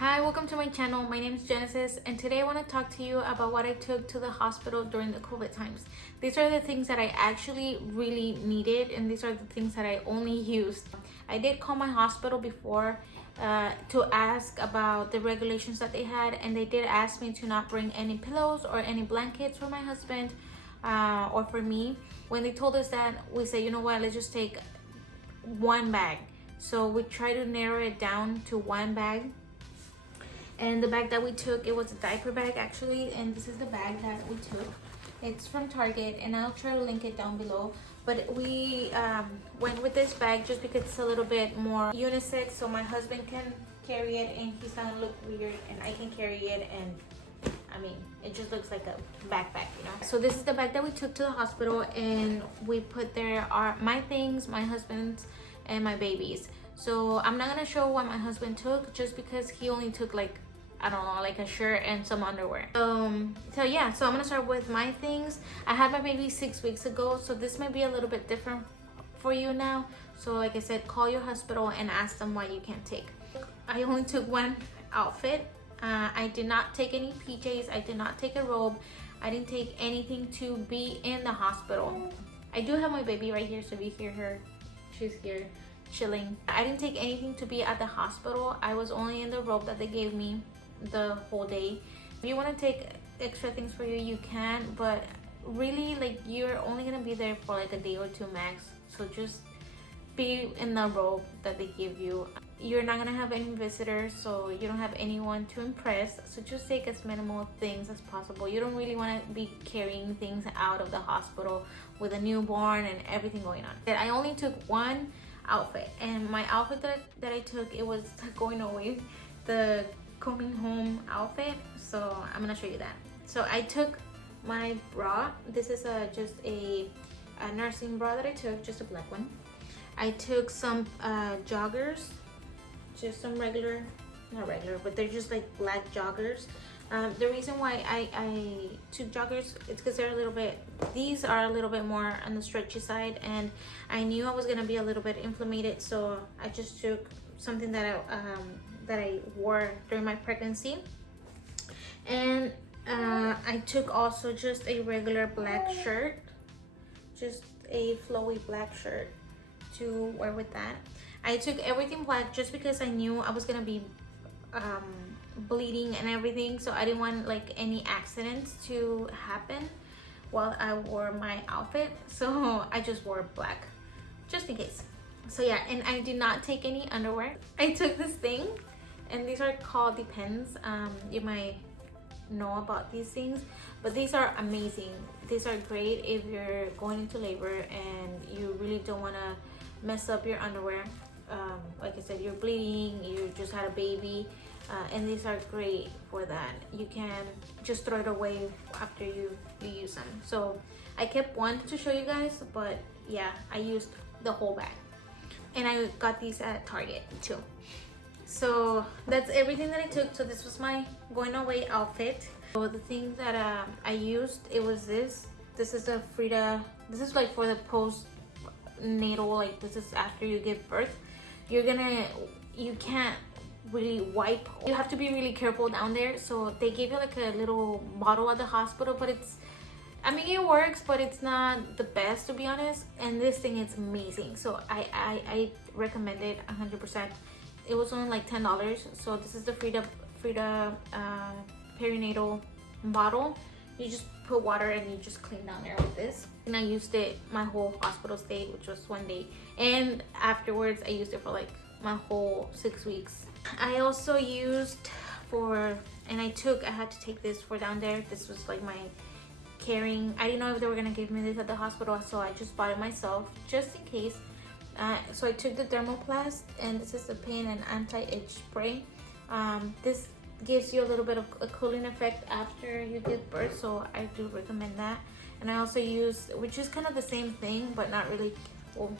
Hi, welcome to my channel. My name is Genesis, and today I want to talk to you about what I took to the hospital during the COVID times. These are the things that I actually really needed, and these are the things that I only used. I did call my hospital before to ask about the regulations that they had, and they did ask me to not bring any pillows or any blankets for my husband or for me. When they told us that, we said, you know what, let's just take one bag. So we tried to narrow it down to one bag. And the bag that we took, it was a diaper bag actually, and this is the bag that we took. It's from Target, and I'll try to link it down below. But we went with this bag just because it's a little bit more unisex, so my husband can carry it and he's not gonna look weird, and I can carry it, and I mean, it just looks like a backpack, you know. So this is the bag that we took to the hospital, and we put there my things, my husband's, and my baby's. So I'm not gonna show what my husband took just because he only took like, I don't know, like a shirt and some underwear. So yeah, so I'm gonna start with my things. I had my baby 6 weeks ago, so this might be a little bit different for you now. So like I said, call your hospital and ask them why you can't take. I only took one outfit. I did not take any PJs. I did not take a robe. I didn't take anything to be in the hospital. I do have my baby right here, so if you hear her, she's here chilling. I didn't take anything to be at the hospital. I was only in the robe that they gave me the whole day. If you want to take extra things for you, you can, but really, like, you're only gonna be there for like a day or two max, so just be in the robe that they give you. You're not gonna have any visitors, so you don't have anyone to impress, so just take as minimal things as possible. You don't really want to be carrying things out of the hospital with a newborn and everything going on. I only took one outfit, and my outfit that I took, it was going away, the coming home outfit, so I'm gonna show you that. So I took my bra. This is just a nursing bra that I took, just a black one. I took some joggers, just some regular, not regular, but they're just like black joggers. The reason why I took joggers is because they're a little bit, these are a little bit more on the stretchy side, and I knew I was gonna be a little bit inflamed, so I just took something that I wore during my pregnancy. And I took also just a regular black shirt, just a flowy black shirt to wear with that. I took everything black just because I knew I was gonna be bleeding and everything, so I didn't want like any accidents to happen while I wore my outfit, so I just wore black just in case. So yeah, and I did not take any underwear. I took this thing, and these are called Depends. You might know about these things, but these are amazing. These are great if you're going into labor and you really don't want to mess up your underwear. Like I said, you're bleeding, you just had a baby, and these are great for that. You can just throw it away after you use them. So I kept one to show you guys, but yeah, I used the whole bag. And I got these at Target too. So that's everything that I took. So this was my going away outfit. So the thing that I used, it was this. This is a Frida. This is like for the postnatal, like this is after you give birth. You can't really wipe. You have to be really careful down there. So they gave you like a little bottle at the hospital, but I mean, it works, but it's not the best, to be honest. And this thing is amazing, so I recommend it 100%. It was only like $10. So this is the Frida perinatal bottle. You just put water and you just clean down there with this. And I used it my whole hospital stay, which was one day, and afterwards I used it for like my whole 6 weeks. I also used and I had to take this for down there. This was like my carrying. I didn't know if they were gonna give me this at the hospital, so I just bought it myself just in case. So I took the Dermoplast, and this is the pain and anti-itch spray. This gives you a little bit of a cooling effect after you give birth, so I do recommend that. And I also use, which is kind of the same thing, but not really, well,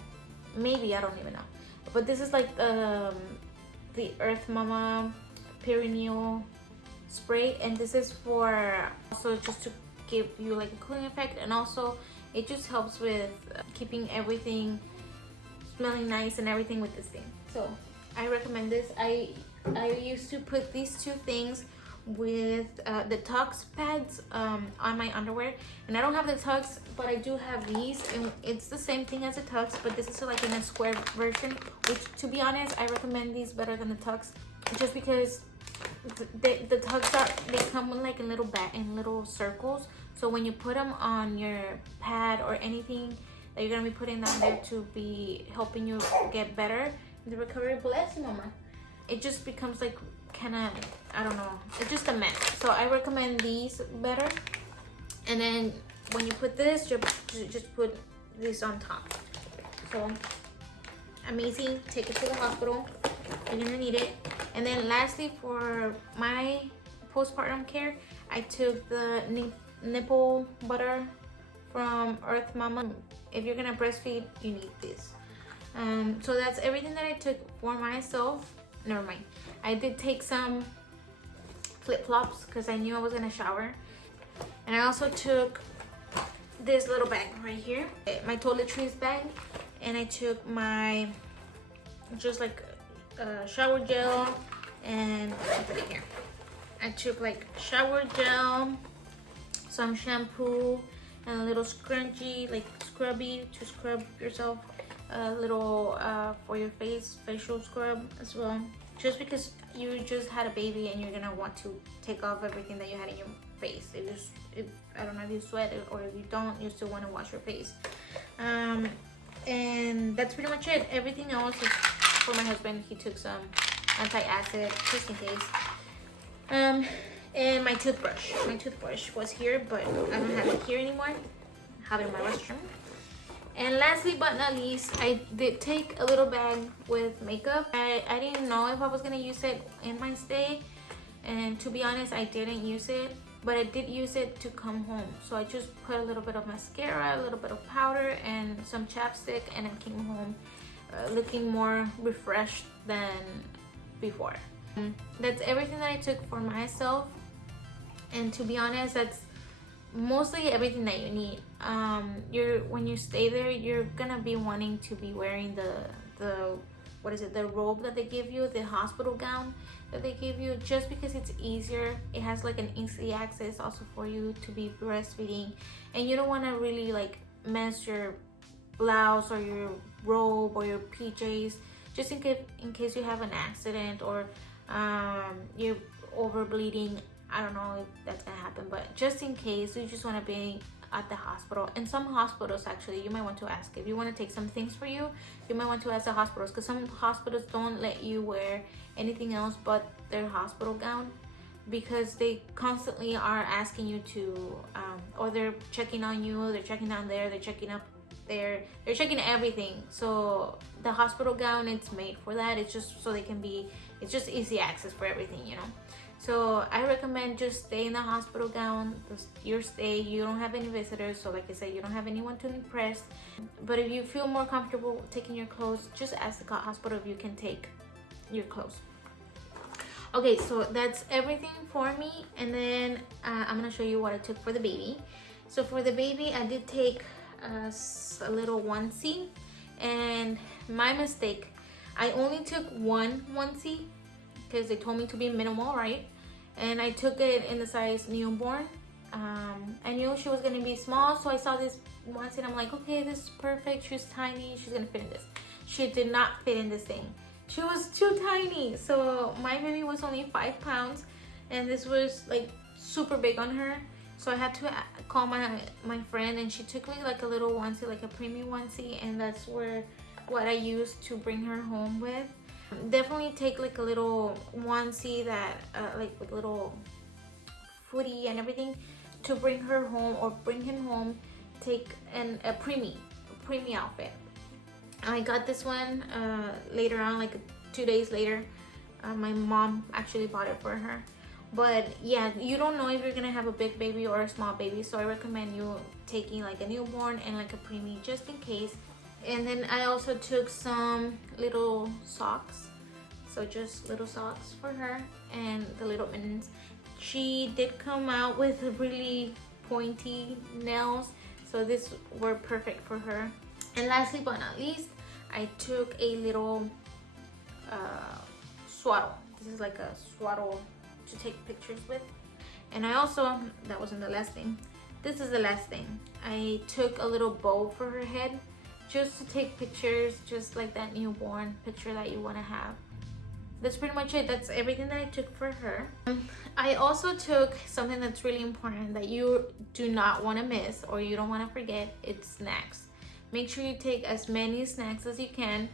maybe, I don't even know. But this is like the Earth Mama perineal spray, and this is for also just to give you like a cooling effect, and also it just helps with keeping everything smelling nice and everything with this thing. So I recommend this. I I used to put these two things with the tux pads on my underwear, and I don't have the tux, but I do have these, and it's the same thing as the tux, but this is like in a square version, which, to be honest, I recommend these better than the tux, just because the tux they come in like in little circles, so when you put them on your pad or anything that you're gonna be putting down there to be helping you get better in the recovery, bless you, mama, it just becomes like kind of, I don't know, it's just a mess. So I recommend these better. And then when you put this, just put this on top. So amazing. Take it to the hospital, you're gonna need it. And then lastly, for my postpartum care, I took the nipple butter from Earth Mama. If you're gonna breastfeed, you need this. So that's everything that I took for myself. Never mind, I did take some flip-flops because I knew I was gonna shower, and I also took this little bag right here, my toiletries bag, and I took my just like shower gel, and I put it here. I took like shower gel, some shampoo, and a little scrunchie, like scrubby to scrub yourself, a little for your face, facial scrub as well, just because you just had a baby and you're gonna want to take off everything that you had in your face. If I don't know if you sweat or if you don't, you still want to wash your face. And that's pretty much it. Everything else is for my husband. He took some anti-acid just in case. And my toothbrush was here, but I don't have it here anymore. I have it in my restroom. And lastly but not least, I did take a little bag with makeup. I didn't know if I was gonna use it in my stay, and to be honest, I didn't use it, but I did use it to come home. So I just put a little bit of mascara, a little bit of powder, and some chapstick, and I came home looking more refreshed than before. That's everything that I took for myself, and to be honest, that's mostly everything that you need. When you stay there, you're gonna be wanting to be wearing the what is it, the robe that they give you, the hospital gown that they give you, just because it's easier. It has like an easy access also for you to be breastfeeding, and you don't want to really like mess your blouse or your robe or your PJs, just in case you have an accident or you're over bleeding. I don't know if that's gonna happen, but just in case, you just want to be at the hospital. And some hospitals, actually, you might want to ask if you want to take some things for you. You might want to ask the hospitals, because some hospitals don't let you wear anything else but their hospital gown, because they constantly are asking you to or they're checking on you, they're checking down there, they're checking up there, they're checking everything. So the hospital gown, it's made for that. It's just so they can be, it's just easy access for everything, you know. So I recommend just stay in the hospital gown your stay. You don't have any visitors, so like I said, you don't have anyone to impress. But if you feel more comfortable taking your clothes, just ask the hospital if you can take your clothes. Okay, so that's everything for me, and then I'm gonna show you what I took for the baby. So for the baby, I did take a little onesie, and my mistake, I only took one onesie because they told me to be minimal, right? And I took it in the size newborn. I knew she was gonna be small, so I saw this once and I'm like, okay, this is perfect. She's tiny, she's gonna fit in this. She did not fit in this thing. She was too tiny. So my baby was only 5 pounds, and this was like super big on her. So I had to call my friend, and she took me like a little onesie, like a preemie onesie, and that's what I used to bring her home with. Definitely take like a little onesie that like with little footy and everything to bring her home or bring him home. Take a preemie outfit. I got this one later on, like 2 days later. My mom actually bought it for her. But yeah, you don't know if you're gonna have a big baby or a small baby, so I recommend you taking like a newborn and like a preemie just in case. And then I also took some little socks, so just little socks for her and the little mittens. She did come out with really pointy nails, so these were perfect for her. And lastly but not least, I took a little swaddle This is like a swaddle to take pictures with. And I also, that wasn't the last thing, this is the last thing. I took a little bow for her head just to take pictures, just like that newborn picture that you want to have. That's pretty much it. That's everything that I took for her. I also took something that's really important that you do not want to miss or you don't want to forget. It's snacks. Make sure you take as many snacks as you can.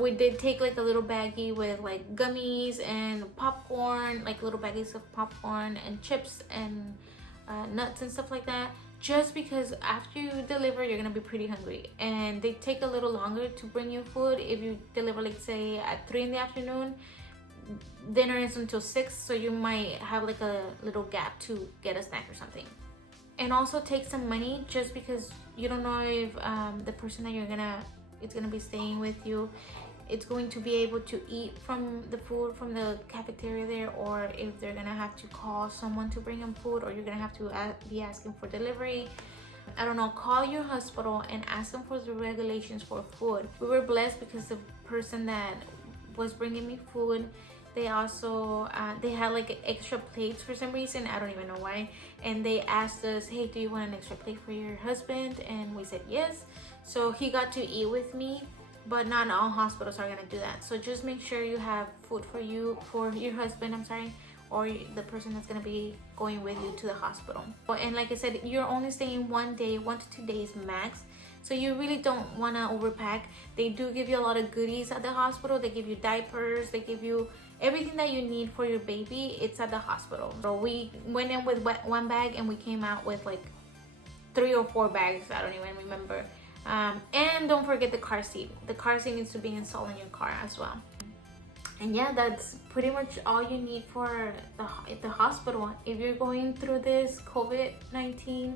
We did take like a little baggie with like gummies and popcorn, like little baggies of popcorn and chips and nuts and stuff like that, just because after you deliver you're gonna be pretty hungry and they take a little longer to bring you food. If you deliver, like say at 3 in the afternoon, dinner is until 6, so you might have like a little gap to get a snack or something. And also take some money, just because you don't know if the person that it's gonna be staying with you, it's going to be able to eat from the food from the cafeteria there, or if they're gonna have to call someone to bring them food, or you're gonna have to be asking for delivery. I don't know, call your hospital and ask them for the regulations for food. We were blessed because the person that was bringing me food, they also they had like extra plates for some reason, I don't even know why, and they asked us, hey, do you want an extra plate for your husband? And we said yes, so he got to eat with me. But not all hospitals are gonna do that, so just make sure you have food for your husband, or the person that's gonna be going with you to the hospital. And like I said, you're only staying 1 day, 1 to 2 days max, so you really don't want to overpack. They do give you a lot of goodies at the hospital. They give you diapers, they give you everything that you need for your baby. It's at the hospital. So we went in with 1 bag and we came out with like 3 or 4 bags, I don't even remember. And don't forget the car seat. The car seat needs to be installed in your car as well. And yeah, that's pretty much all you need for the hospital. If you're going through this COVID-19,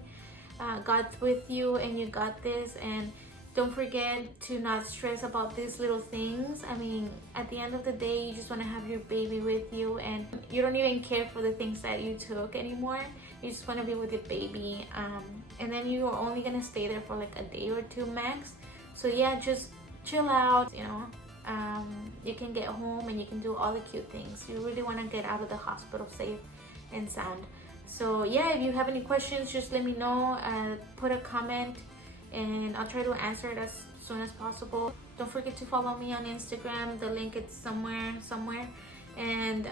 God's with you and you got this. And don't forget to not stress about these little things. I mean, at the end of the day, you just want to have your baby with you, and you don't even care for the things that you took anymore. You just want to be with your baby, and then you are only gonna stay there for like a day or 2 max. So yeah, just chill out, you know. You can get home and you can do all the cute things. You really want to get out of the hospital safe and sound. So yeah, if you have any questions, just let me know. Put a comment and I'll try to answer it as soon as possible. Don't forget to follow me on Instagram. The link is somewhere. And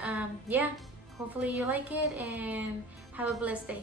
yeah, hopefully you like it and have a blessed day.